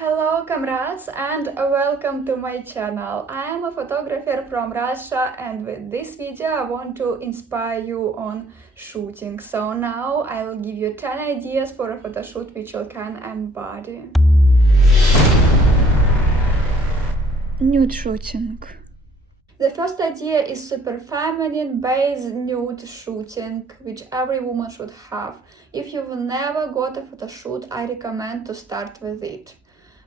Hello, comrades, and welcome to my channel. I am a photographer from Russia, and with this video I want to inspire you on shooting. So now I will give you 10 ideas for a photo shoot which you can embody. Nude shooting. The first idea is super feminine based nude shooting, which every woman should have. If you've never got a photo shoot, I recommend to start with it.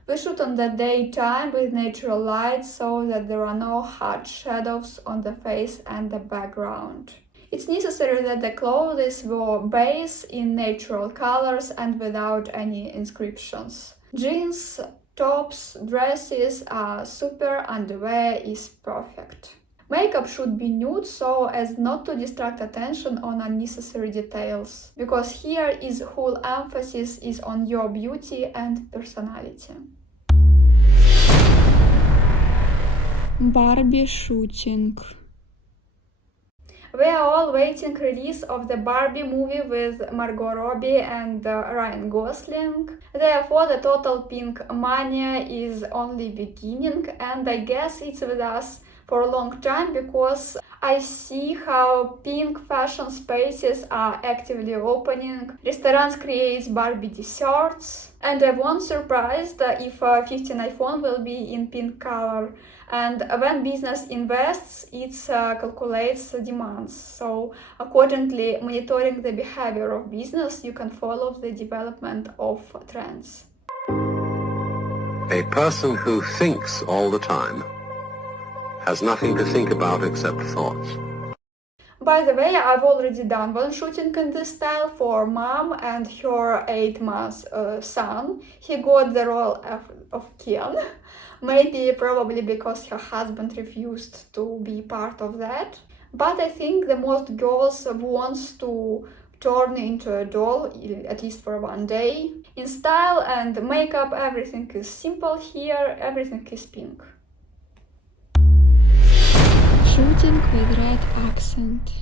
We shoot on the daytime with natural light so that there are no hard shadows on the face and the background. It's necessary that the clothes were based in natural colors and without any inscriptions. Jeans, tops, dresses are super, underwear is perfect. Makeup should be nude so as not to distract attention on unnecessary details, because here is whole emphasis is on your beauty and personality. Barbie shooting. We are all waiting release of the Barbie movie with Margot Robbie and Ryan Gosling. Therefore, the total pink mania is only beginning, and I guess it's with us for a long time because I see how pink fashion spaces are actively opening. Restaurants create Barbie desserts, and I won't surprised if 15 iPhone will be in pink color. And when business invests, it calculates demands. So accordingly, monitoring the behavior of business, you can follow the development of trends. A person who thinks all the time has nothing to think about except thoughts. By the way, I've already done one shooting in this style for mom and her 8-month son. He got the role of Ken. Probably because her husband refused to be part of that. But I think the most girls wants to turn into a doll, at least for one day. In style and makeup, everything is simple here, everything is pink. Shooting with red accent.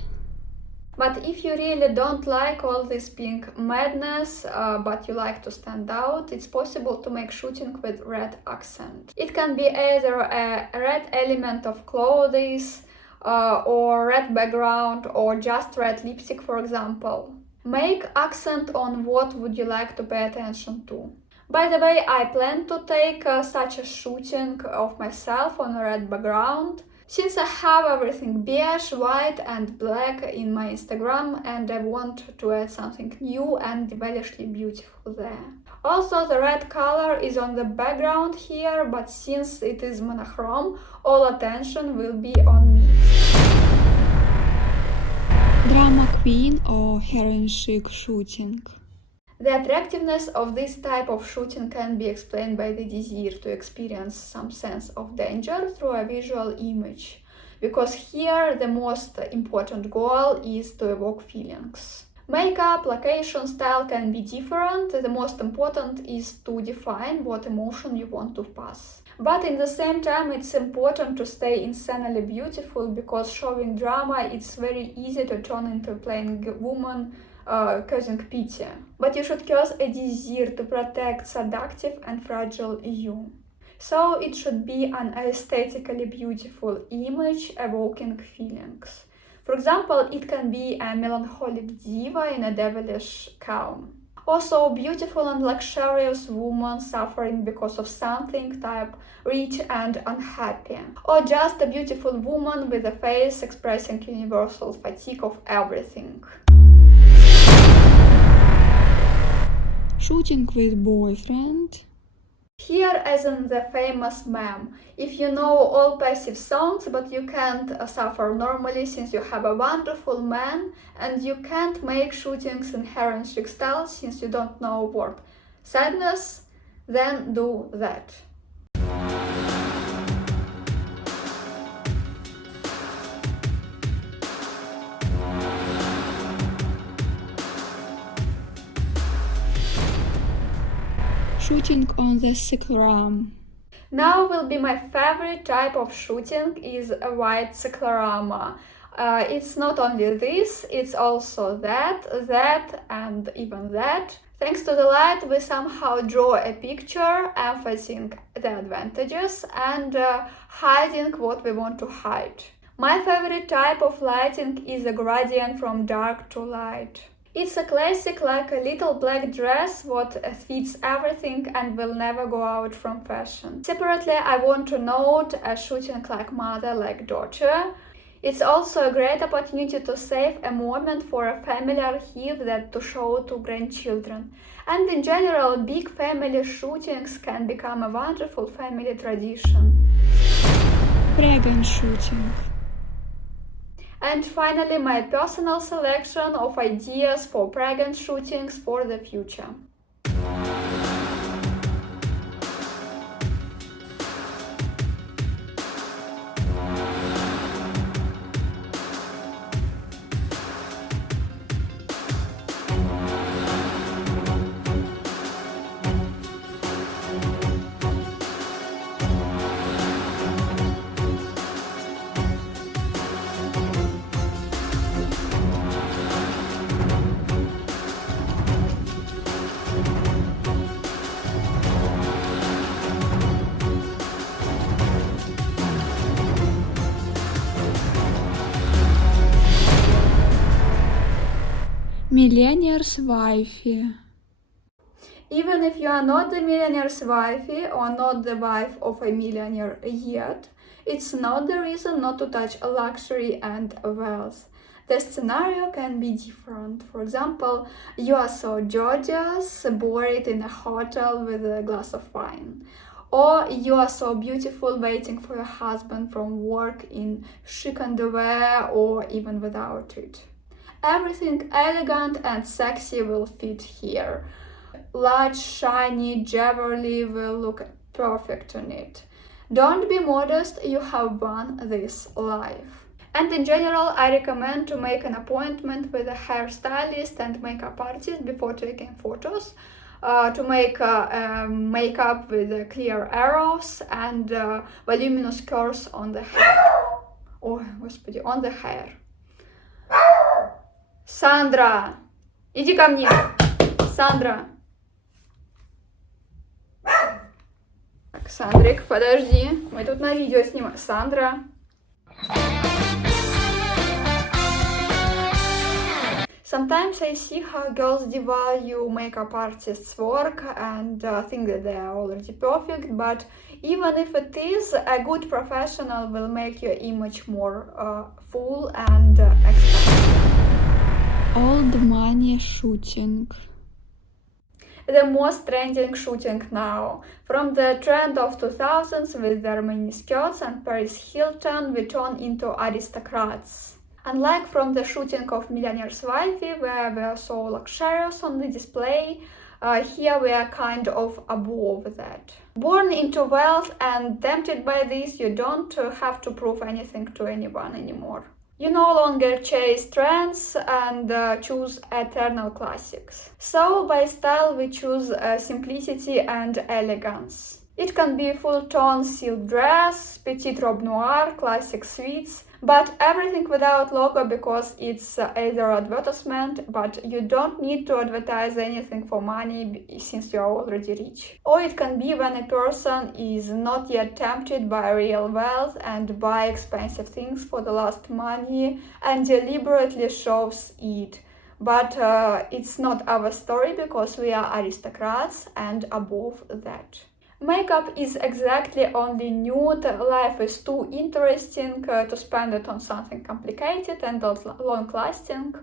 But if you really don't like all this pink madness, but you like to stand out, it's possible to make shooting with red accent. It can be either a red element of clothes, or red background, or just red lipstick, for example. Make accent on what would you like to pay attention to. By the way, I plan to take such a shooting of myself on a red background. Since I have everything beige, white and black in my Instagram, and I want to add something new and devilishly beautiful there. Also, the red color is on the background here, but since it is monochrome, all attention will be on me. Drama queen or heroine chic shooting. The attractiveness of this type of shooting can be explained by the desire to experience some sense of danger through a visual image, because here the most important goal is to evoke feelings. Makeup, location, style can be different, the most important is to define what emotion you want to pass. But in the same time, it's important to stay insanely beautiful, because showing drama, it's very easy to turn into plain woman causing pity. But you should cause a desire to protect seductive and fragile you. So it should be an aesthetically beautiful image evoking feelings. For example, it can be a melancholic diva in a devilish gown. Also, beautiful and luxurious woman suffering because of something type rich and unhappy. Or just a beautiful woman with a face expressing universal fatigue of everything. Shooting with boyfriend. Here, as in the famous meme, if you know all passive songs but you can't suffer normally since you have a wonderful man, and you can't make shootings in heroine chic style since you don't know word sadness, then do that. Shooting on the cyclorama. Now will be my favorite type of shooting is a white cyclorama. It's not only this, it's also that, and even that. Thanks to the light, we somehow draw a picture, emphasizing the advantages and hiding what we want to hide. My favorite type of lighting is a gradient from dark to light. It's a classic, like a little black dress what fits everything and will never go out from fashion. Separately, I want to note a shooting like mother, like daughter. It's also a great opportunity to save a moment for a family archive that to show to grandchildren. And in general, big family shootings can become a wonderful family tradition. Pregnant shooting. And finally, my personal selection of ideas for pregnant shootings for the future. Millionaire's wifey. Even if you are not the millionaire's wifey or not the wife of a millionaire yet, it's not the reason not to touch luxury and wealth. The scenario can be different. For example, you are so gorgeous, buried in a hotel with a glass of wine. Or you are so beautiful waiting for your husband from work in chic underwear or even without it. Everything elegant and sexy will fit here. Large, shiny jewelry will look perfect on it. Don't be modest, you have won this life. And in general, I recommend to make an appointment with a hairstylist and makeup artist before taking photos, to make makeup with clear arrows and voluminous curls on the hair. Oh, господи, on the hair. Сандра, иди ко мне. Сандра. Так, Сандрик, подожди. Мы тут на видео снимаем. Сандра. Sometimes I see how girls devalue makeup artists' work and think that they are already perfect, but even if it is, a good professional will make your image more full and expensive. Old money shooting. The most trending shooting now. From the trend of 2000s with their mini skirts and Paris Hilton, we turn into aristocrats. Unlike from the shooting of Millionaire's Wifey, where we are so luxurious on the display, here we are kind of above that. Born into wealth and tempted by this, you don't have to prove anything to anyone anymore. You no longer chase trends and choose eternal classics. So by style we choose simplicity and elegance. It can be full-tone silk dress, petite robe noire, classic suites, but everything without logo because it's either advertisement, but you don't need to advertise anything for money since you are already rich. Or it can be when a person is not yet tempted by real wealth and buy expensive things for the last money and deliberately shows it. But it's not our story because we are aristocrats and above that. Makeup is exactly only nude. Life is too interesting to spend it on something complicated and long-lasting.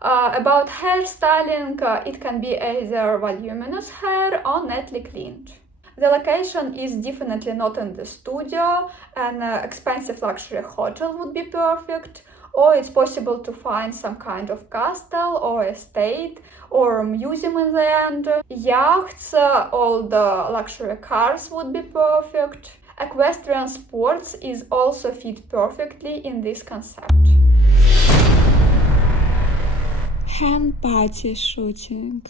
About hairstyling, it can be either voluminous hair or neatly cleaned. The location is definitely not in the studio. An expensive luxury hotel would be perfect, or it's possible to find some kind of castle or estate or museum in the end. Yachts, all the luxury cars would be perfect. Equestrian sports is also fit perfectly in this concept. Hen party shooting.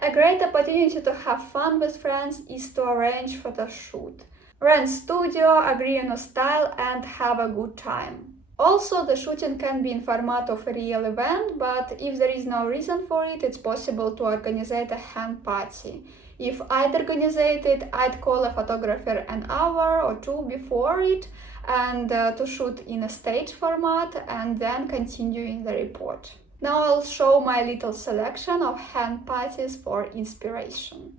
A great opportunity to have fun with friends is to arrange photo shoot. Rent studio, agree on a style and have a good time. Also, the shooting can be in format of a real event, but if there is no reason for it, it's possible to organize a hen party. If I'd organize it, I'd call a photographer an hour or two before it and to shoot in a stage format and then continue in the report. Now I'll show my little selection of hen parties for inspiration.